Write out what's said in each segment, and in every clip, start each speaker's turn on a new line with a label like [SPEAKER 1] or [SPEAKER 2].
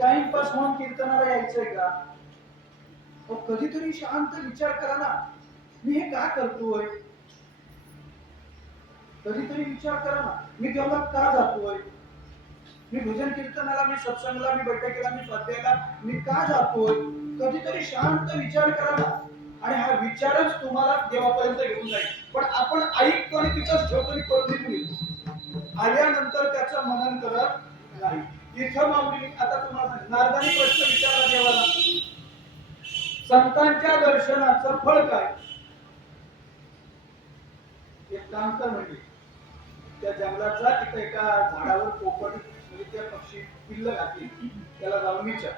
[SPEAKER 1] Timepass म्हणून कीर्तनाला यायचंय का? अहो, कधीतरी शांत विचार करा ना. मी हे का करतोय? कधीतरी विचार करा ना. मी तेव्हा का जातोय? मी भजन कीर्तनाला मी सत्संगला मी बैठकीला मी स्वाध्यायाला मी का जातोय? कधीतरी शांत विचार करा ना. आणि हा विचारच तुम्हाला देवापर्यंत घेऊन जाईल. पण आपण ऐकतो आणि तिथंच ठेवतो आणि परत निघून आल्यानंतर त्याचं मनन करत नाही इथं माऊली आता तुम्हाला नारदानी प्रश्न विचारला देवाला. संतांच्या दर्शनाचं फळ काय? एक काम कर म्हणजे त्या जंगलाचा तिथे एका झाडावर पोपट म्हणजे त्या पक्षी पिल्ल घातली. त्याला जाऊन विचार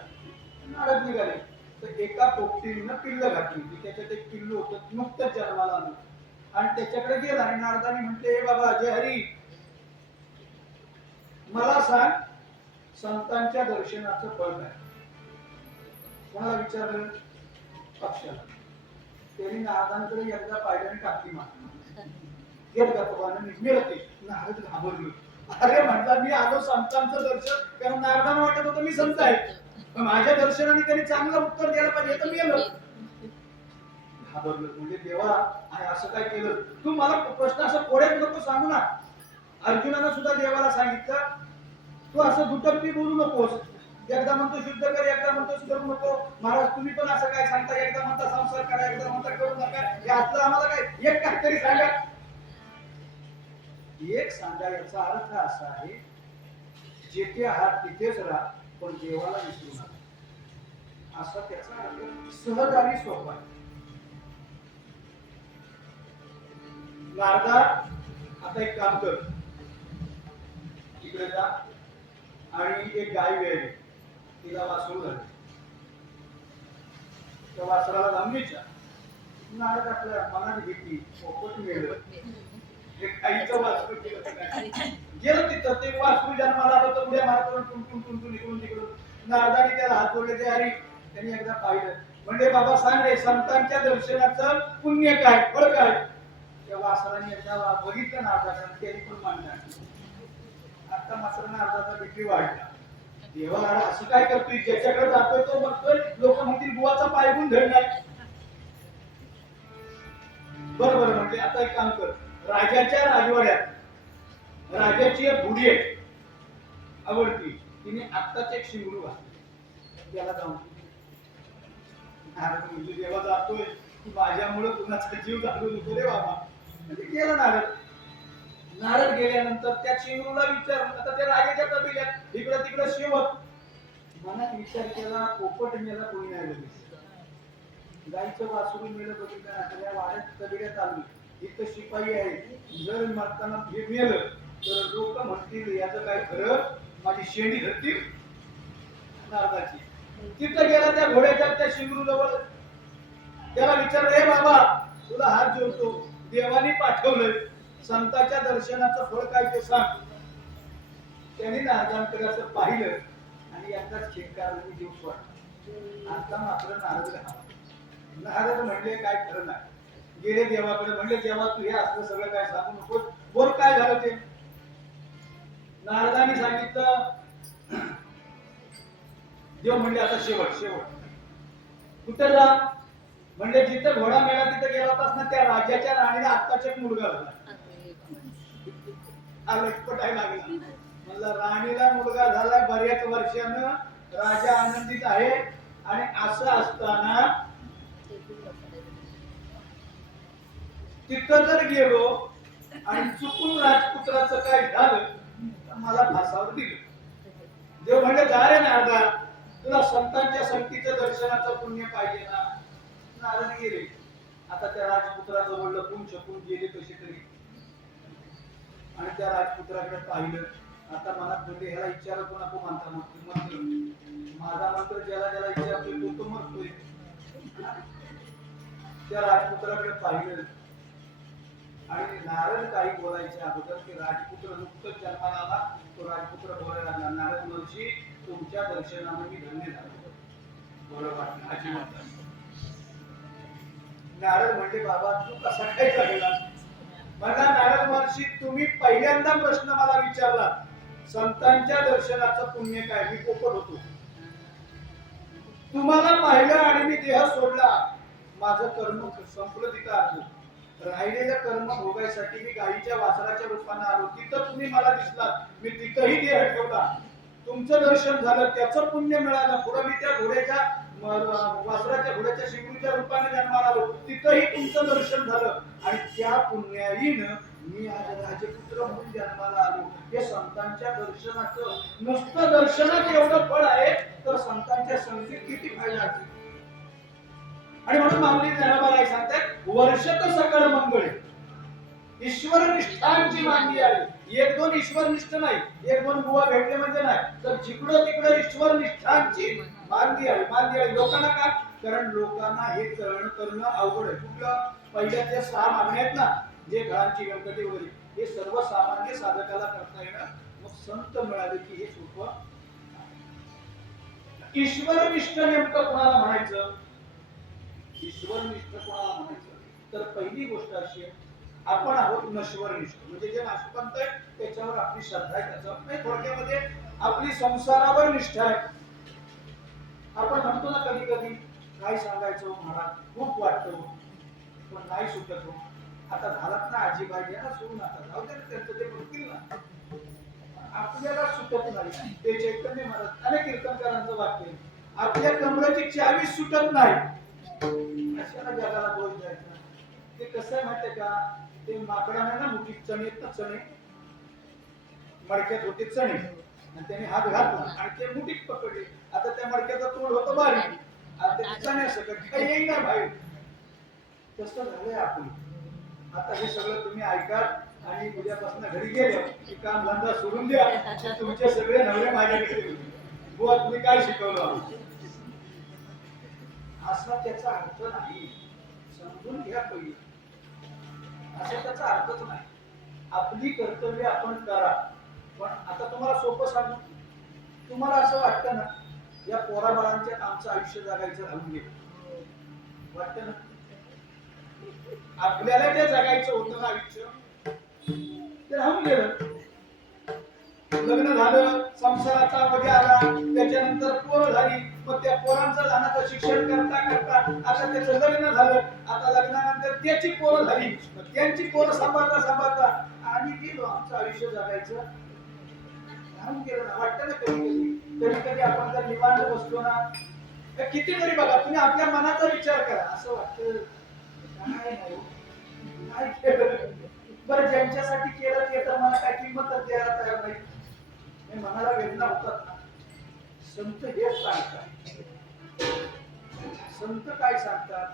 [SPEAKER 1] नारद निघाले. तर एका पोपटीनं पिल्ल घातली. की त्याच्यात एक पिल्लू होतं नुकतंच जन्माला आलं. आणि त्याच्याकडे गेला आणि नारदानी म्हणते "ए बाबा जय हरी. मला सांग संतांच्या दर्शनाचं फळ आहे कोणाला विचारलं? पक्षाला त्यांनी नारदांकडे एकदा पायऱ्याने टाकली मारली. येत गप्पानं नारद घाबरलो. अरे म्हणतात मी आलो संतांचं दर्शन. कारण नारदानं वाटत होतं मी संत आहे. माझ्या दर्शनाने त्यांनी चांगलं उत्तर द्यायला पाहिजे तर मी आलो. घाबरलो. म्हणजे देवा आणि असं काय केलं? तू मला प्रश्न असं कोड्यात नको सांगू ना. अर्जुनानं सुद्धा देवाला सांगितलं तू असं दुटप्पी बोलू नकोस. एकदा म्हणतो शुद्ध कर एकदा म्हणतो करू नको. महाराज तुम्ही पण असं काय सांगता? एकदा म्हणता संसार करा एकदा म्हणता करू नका. हे आम्हाला काय? एक काहीतरी सांगा. एक सांगा याचा अर्थ असा आहे जेथे आहात तिथेच राहा पण देवाला विसरू नका. असा त्याचा अर्थ सहज आणि सोपा आहे. नारदा आता एक काम कर. इकडे जा. एक गाय वेळ तिला वासरू झाले. त्या वासराला लांबीच्या नाळ आपल्या मनात घेतली पोपट मिळलं एक वासरू गेलं तिथं ते वासरू जन्माला आलं तर उड्या मारतो आणि टुन इकडून तिकडून. नारदाने त्याला हात जोडले ते अरे त्यांनी एकदा पाहिलं. म्हणजे बाबा सांग रे संतांच्या दर्शनाचं पुण्य काय? फळ काय? त्या वासराने एकदा बघितलं नारदाचं त्यांनी पण मांडला आता मात्र नारदाचा विक्री वाढला. देवा असं काय करतोय? ज्याच्याकडे जातोय तो बघतोय लोक म्हणतील बुवाचा पायगुण धरणार बर म्हणते आता एक काम कर. राजाच्या राजवाड्यात राजाची एक बुडी आहे. आवडती. तिने आत्ताच एक शिंगरू घातली. त्याला जाऊन. म्हणजे देवा जातोय. की माझ्यामुळे कुणाचा जीव घालू नको रे बाबा. म्हणजे गेला नारद नारद गेल्यानंतर त्या शिंगरूला विचार आता त्या रागेच्या कबिल्यात इकडं तिकडं शेवत. मनात विचार केला पोपट मेला कोणी नाही बघितलं. गाईचं वासरू मेलं बघितलं ना या वाड्यात कबिल्यात आली इथं शिपाई आहे. जर मारताना हे मेलं तर लोक म्हणतील याचं काय खरं? माझी शेणी धरतील? नारदाची. तिथं गेला त्या घोड्याच्या त्या शिंगरू जवळ त्याला विचारलं हे बाबा तुला हात जोडतो. देवाने पाठवलंय. संताच्या दर्शनाचं फळ काय ते सांग. त्यांनी नारदांकडे असं पाहिलं आणि एकदाच खेळकार जीव सोड आता मात्र नारद नारद म्हणले काय खरं नाही. गेले देवाकडे म्हणले देवा तू हे असलं सगळं काय सांगू नको बोल काय झालं ते? नारदाने सांगितलं देव म्हणले आता शेवट शेवट. कुठे जा? म्हणजे जिथं घोडा मिळाला तिथं गेला होतास ना त्या राजाच्या राणीला आत्ताच एक मुलगा होता हा लागला म्हणलं राणीला मुलगा झाला बऱ्याच वर्षानं राजा आनंदित आहे. आणि असं असताना तिथं जर गेलो आणि चुकून राजपुत्राचं काय झालं तर मला फासावर दिलं. देव म्हणले जा रे नारदा तुला संतांच्या संगतीचं दर्शनाचं पुण्य पाहिजे ना. नारद गेले. आता त्या राजपुत्राजवळ लपून छपून गेले कसे तरी. आणि त्या राजपुत्राकडे पाहिलं. आता मनात म्हणजे ह्याला विचार कोण आपण मानता? मंत्र मंत्र माझा मंत्र ज्याला ज्याला इच्छा तो तो म्हणतोय त्या राजपुत्राकडे पाहिलं. आणि नारद काही बोलायच्या अगोदर की राजपुत्र नुकतंच जन्माला आला. तो राजपुत्र बोलायला लागला नारद महर्षी तुमच्या दर्शनाने मी धन्य झालो. बरोबर वाटलं. नारद म्हणजे बाबा तू कसा काय जगला मला नारद महर्षी तुम्ही पहिल्यांदा प्रश्न मला विचारला संतांच्या दर्शनाचं पुण्य काय? मी पोपट होतो. तुम्हाला पाहिलं आणि मी देह सोडला. माझं कर्म संपलं तिथं आलो राहिलेलं कर्म भोगायसाठी मी गाईच्या वासराच्या रूपाने आलो. तिथं तुम्ही मला दिसलात. मी तिथंही देह ठेवला. तुमचं दर्शन झालं त्याचं पुण्य मिळालं. पुढं मी त्या घोड्याच्या वासराच्या घोड्याच्या शिंगूच्या रूपाने जन्माला आलो. तिथंही तुमचं दर्शन झालं. आणि त्या पुण्याईनं मी आज राजपुत्र म्हणून जन्माला आलो. हे संतांच्या दर्शनाचं नुसतं दर्शनात एवढं फळ आहे तर संतांच्या संगीत किती फायदा असेल आणि म्हणून माऊली ज्ञानोबा काय सांगतात तर सकळ मंगळ ईश्वरनिष्ठांची मांडी आहे. एक दोन ईश्वरनिष्ठ नाही एक दोन बुवा भेटले म्हणजे नाही. तर जिकडं तिकडं ईश्वर निष्ठांची आहे. मांदी आहे लोकांना का? कारण लोकांना हे चरण करणं अवघड आहे. कुठलं? पहिल्या त्या सहा मागण्या आहेत ना जे घरांची गणपती वगैरे हे सर्वसामान्य साधकाला करता येणं मग संत मिळाले की हे सोपं ईश्वरनिष्ठ नेमकं कोणाला म्हणायचं? ईश्वरनिष्ठ कोणाला म्हणायचं? तर पहिली गोष्ट अशी आहे आपण आहोत नश्वरनिष्ठ. म्हणजे जे नाशवंत आहे त्याच्यावर आपली श्रद्धा आहे त्याच्यावर नाही थोडक्यामध्ये आपली संसारावर निष्ठा आहे. आपण म्हणतो ना कधी कधी काय सांगायचं हो म्हणा खूप वाटतो हो. पण नाही सुटत हो. आता झालात ना आजीबाई घ्या ना सोडून आता जाऊ दे त्यांचं ते बघतील ना. आपल्याला सुटत नाही. ते चैतन्य महाराज अनेक कीर्तनकारांचं वाक्य आपल्या कमराची चावी सुटत नाही. कशाला जगाला दोष द्यायचा ते कसं आहे माहितीये का? ते माकडाने ना मुठी चणे ना चणे. मडक्यात होते चणे. आणि त्याने हात घातला आणि ते मुठीत पकडले. आता त्या मडक्याचा तोड होतो बारीक. आता चणे सकट काही येईल ना भाई तसं झालंय आपण आता हे सगळं तुम्ही ऐका आणि उद्यापासून घरी गेले की काम धंदा सोडून द्या. तुमचे सगळे नवरे माझ्याकडे बुवा तुम्ही काय शिकवलं? असा त्याचा अर्थ नाही. समजून घ्या पहिले. असा त्याचा अर्थच नाही. आपली कर्तव्य आपण करा. पण आता तुम्हाला सोपं सांगू. तुम्हाला असं वाटतं ना या पोराबाळांच्या आमचं आयुष्य जगायचं राहून गेलं. वाटतं ना? आपल्याला जे जगायचं होतं ना आयुष्य ते राहून गेलं. लग्न झालं संसाराचा वगैरे आला त्याच्यानंतर पोरं झाली मग त्या पोरांचं लहानाचं शिक्षण करता करता आता त्याचं लग्न झालं आता लग्नानंतर त्याची पोरं झाली. मग त्यांची पोरं सांभाळता सांभाळता आणि गेलो. आमचं आयुष्य जगायचं. राहून गेलं ना वाटतं ना कधी कधी. कधी कधी आपण जर निवांत बसतो ना तर किती बघा तुम्ही आपल्या मनाचा विचार करा. असं वाटतं. काय नाही. केलं? बरं ज्यांच्यासाठी केलं ते तर मला काय किंमतच द्यायला तयार नाही हे मनाला वेदना होतात ना. संत हेच सांगतात. संत काय सांगतात?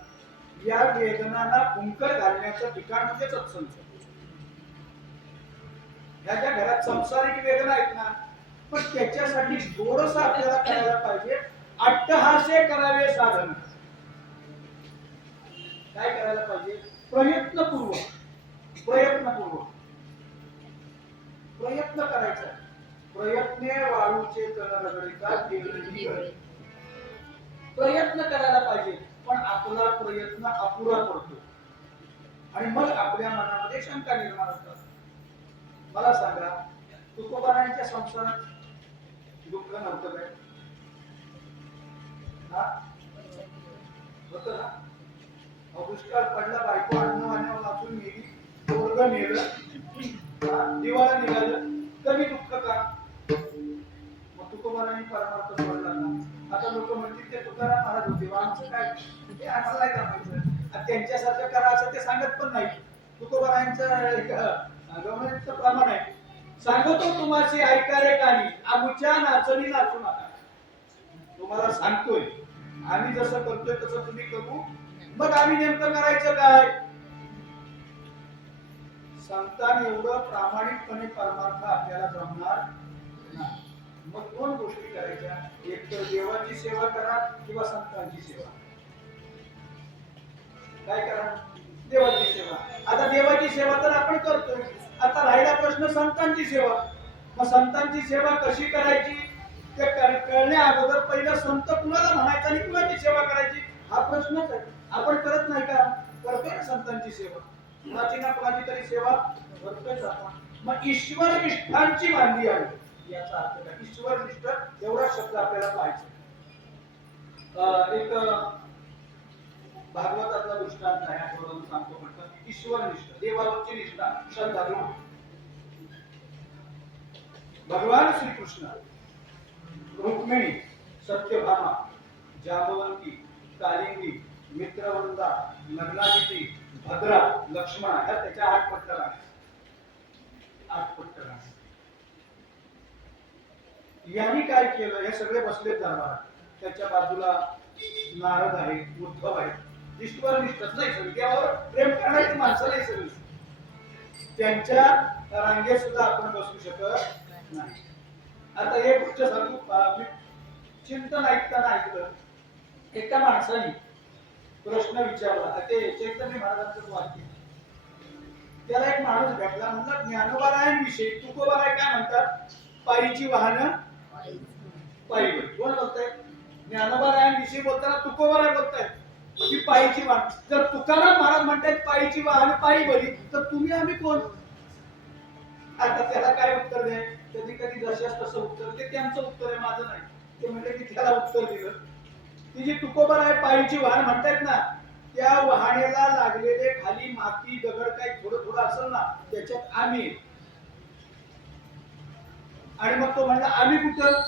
[SPEAKER 1] या वेदनांना फुंकर घालण्याचं ठिकाण म्हणजेच संत. ह्या ज्या घरात संसारिक वेदना आहेत ना पण त्याच्यासाठी थोडस आपल्याला करायला पाहिजे अट्टहासे करावे साधन. काय करायला पाहिजे? प्रयत्नपूर्वक. प्रयत्नपूर्वक. प्रयत्न करायचा. प्रयत्ने वाळूचे तण रगडीचा प्रयत्न करायला पाहिजे. पण आपला प्रयत्न अपुरा पडतो. आणि मग आपल्या मनामध्ये शंका निर्माण होतात. मला सांगा तुकोबारांच्या संसारात दुःख नव्हतं काय? हा? होतं ना? दुष्काळ पडला बायको अन्न वाण्या वाचून गेली पोरग नेलं. दिवाळा निघालं. कमी दुःख का? मग तुकोबारांनी परमार्थ पडला ना आता लोक म्हणतील ते तुकाराम महाराज होते आमचं काय हे आम्हाला नाही जमायचं त्यांच्यासारखं करा असं ते सांगत पण नाही. तुकोबारायांचं गव्हर्नमेंटचं प्रमाण आहे. सांगतो तुम्हाशी ऐका रे कानी आमच्या नाचणी नाचू नका तुम्हाला सांगतोय. आम्ही जसं करतोय तसं तुम्ही करू. मग आम्ही नेमकं करायचं काय? संतान एवढं प्रामाणिकपणे परमार्थ आपल्याला जमणार मग दोन गोष्टी करायच्या. एक तर देवाची सेवा करा किंवा संतांची सेवा. काय करा? देवाची सेवा. आता देवाची सेवा तर आपण करतोय. आता राहिला प्रश्न संतांची सेवा. मग संतांची सेवा कशी करायची? ते कळण्या अगोदर पहिलं संत कुणाला म्हणायचा आणि कुणाची सेवा करायची? हा प्रश्नच आहे आपण करत नाही का? करतोय ना संतांची सेवा. कुणाची ना कुणाची तरी सेवा करतोय मग ईश्वर निष्ठांची बांधी आहे. याचा अर्थ काय की निष्ठ एवढा शब्द आपल्याला पाहिजे. एक भागवतातला दृष्टांत आहे आठवडून सांगतो म्हटलं. ईश्वरनिष्ठ देवावरची निष्ठा श्रद्धाळू भगवान श्रीकृष्ण रुक्मिणी सत्यभामा जामवंती कालिंदी मित्रवृंदा नगलादिती भद्रा लक्ष्मण ह्या त्याच्या आठ पट्टर आहेत आठ पट्टर आहेत यांनी काय केलं? हे सगळे बसले दरबारात त्याच्या बाजूला नारद आहे उद्धव आहे ईश्वर निष्ठच नाही सगळी. त्यावर प्रेम करणारी माणसं नाही सगळी. त्यांच्या रांगेत सुद्धा आपण बसू शकत नाही. आता हे गोष्ट सांगू चिंतन ऐकताना ऐकलं. एका माणसाने प्रश्न विचारला. ते चैतन्य महाराजांचं वाक्य. त्याला एक माणूस भेटला. म्हणला ज्ञानोबारायांविषयी तुकोबाराय काय म्हणतात? पायीची वाहनं पायी कोण बोलताय? ज्ञानोबारायांविषयी बोलताना तुकोबाराय बोलताय की पायीची वाहन. जर तुकाराम महाराज म्हणतायत पायीची वाहन पायी बरी तर तुम्ही आम्ही कोण? आता त्याला काय उत्तर द्याय? कधी कधी जशास तसं उत्तर. ते त्यांचं उत्तर आहे माझं नाही. ते म्हणते की त्याला उत्तर दिलं. ती जी तुकोबर आहे पायीची वाहन म्हणतायत ना त्या वाहनेला लागलेले खाली माती दगड काही थोडं थोडं असेल ना त्याच्यात आम्ही. आणि मग तो म्हणला आम्ही कुठं?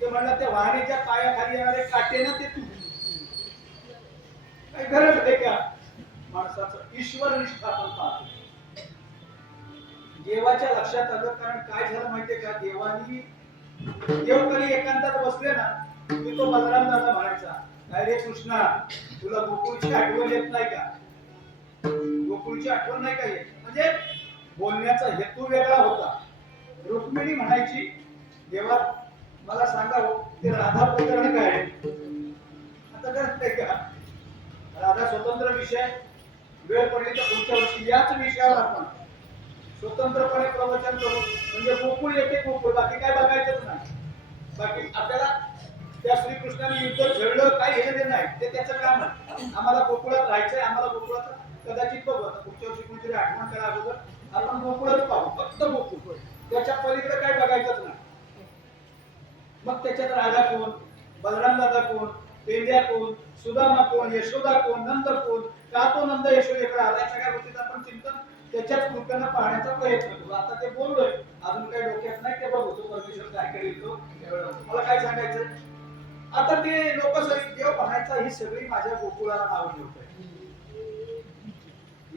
[SPEAKER 1] ते म्हणला त्या वाहनेच्या पायाखाली येणारे काटे ना ते तू. काही गरज आहे का? माणसाचं ईश्वर निष्ठा आपण पाहतो. देवाच्या लक्षात आलं कारण काय झालं माहितीये का? देवानी देव कधी एकांतात बसले ना की तो बलराम दादा म्हणायचा काय रे कृष्णा तुला गोकुळची आठवण येत नाही का? गोकुळची आठवण नाही का येत? म्हणजे बोलण्याचा हेतू वेगळा होता. रुक्मिणी म्हणायची देवा मला सांगा हो, ते राधा प्रकरण काय आता का? राधा स्वतंत्र विषय वेळ पडली तर पुढच्या वर्षी याच विषयावर आपण स्वतंत्रपणे प्रवचन करू. म्हणजे गोकुळ येते गोकुळ बाकी काय बघायचंच नाही. बाकी आपल्याला त्या श्रीकृष्णाने युद्ध झेडलं काय हे ते नाही ते त्याचं काम आहे आम्हाला गोकुळात राहायचंय आम्हाला गोकुळात कदाचित बघू आता पुढच्या वर्षी कोणतरी आठवण करा अगोदर आपण गोकुळच पाहू फक्त गोकुळ त्याच्या पलीकडे काय बघायचंच नाही मग त्याच्यात राधा कोण बलराम दादा कोण पेंड्या कोण सुदामा कोण यशोदा कोण नंद कोण का तो नंद यशोदेकडे आला या सगळ्या गोष्टीचं आपण चिंतन त्याच्याच कृत्यानं प्रयत्न करू. आता ते बोललोय. अजून काही डोक्यात नाही ते बघू. तो परमेश्वर काय करेल तो? मला काय सांगायचं? आता ते लोक देव पाहायचा ही सगळी माझ्या गोकुळाला आवड होत आहे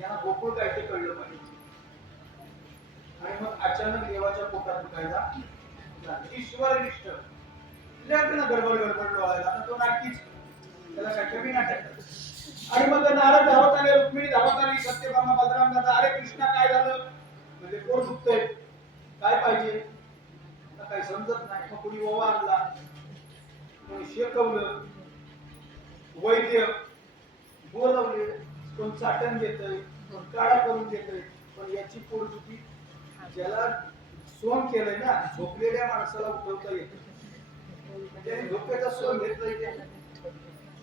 [SPEAKER 1] यांना गोकुळ काय ते कळलं पाहिजे आणि मग अचानक देवाच्या पोटात दुखायला ईश्वर निष्ठ लग्न गडबड गडबड डोळायला. आता तो नाटकीच. त्याला काय नाटक आणि मग नारद धावत आले रुक्मिणी धावत आली सत्यभामा बलराम दादा अरे कृष्णा काय झालं? म्हणजे कोण दुखतंय काय पाहिजे? आता काही समजत नाही. मग कोणी ओवा आणला? कोणी शेकवलं? वैद्य? बोलवले कोण चाटण देतय? कोण काळा करून देतय? पण याची पोटदुखी ज्याला सोन केलंय ना झोपलेल्या माणसाला उठवता येत म्हणजे त्याने झोपेचा सोन घेतलाय ते.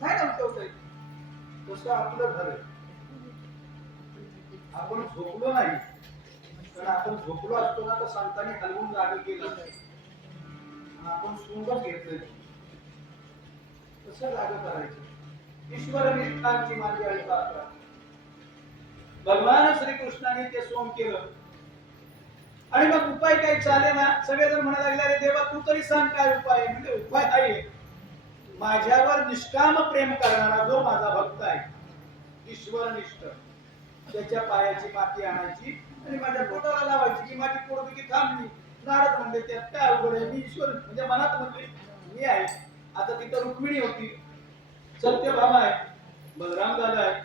[SPEAKER 1] नाही ना उठवता येत तसं आपलं घर आहे. आपण झोपलो नाही. कारण आपण झोपलो असतो ना तर संतांनी हलवून जागे केलं. आपण सोंगच घेतलंय कसं जाग करायचं ईश्वर निष्ठांची माझी आई पात्र भगवान श्रीकृष्णाने ते सोम केलं. आणि मग उपाय काही चाले ना सगळेजण म्हणायला लागले अरे देवा तू तरी सांग काय उपाय आहे?" म्हणजे उपाय आहे. माझ्यावर निष्काम प्रेम करणारा जो माझा भक्त आहे ईश्वर निष्ठ त्याच्या पायाची माती आणायची आणि माझ्या पोटाला लावायची की माझी पोटदुखी थांबली. नारद म्हणले त्यात काय अवघड आहे? मी ईश्वर म्हणजे मनात म्हणले मी आहे. आता तिथं रुक्मिणी होती. सत्यभामा आहे. बलराम दादा आहे.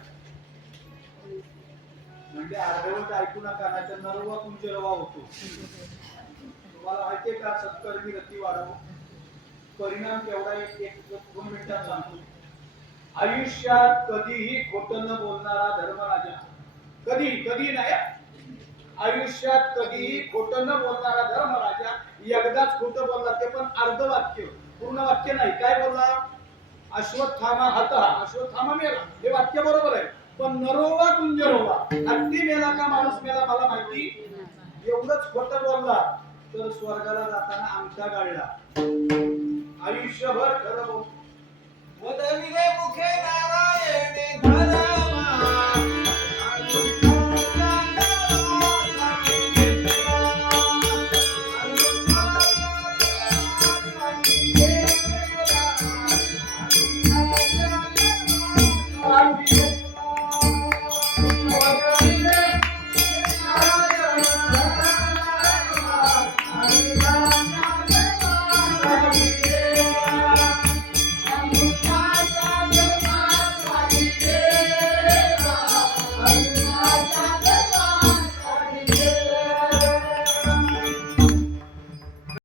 [SPEAKER 1] म्हणजे अर्धवट ऐकू नका नाहीतर नरवा तुमचे रवा होतो. तुम्हाला माहितीये का सत्कर्मी रती वाढव? परिणाम केवढा एक एक दोन मिनिटात सांगतो. आयुष्यात कधीही खोट न बोलणारा धर्मराजा. कधी कधी नाही. आयुष्यात कधीही खोट न बोलणारा धर्म राजा एकदाच खोट बोलला ते पण अर्ध वाक्य पूर्ण वाक्य नाही. काय बोलला? अश्वत्थामा हात. अश्वत्थामा मेला. हे वाक्य बरोबर आहे. पण नरोवा कुंजरोवा. अगदी मेला का माणूस मेला मला माहिती? एवढंच खोट बोलला तर स्वर्गाला जाताना आमचा गाळला. आयुष्यभर खरं बोल. मुखे नारायण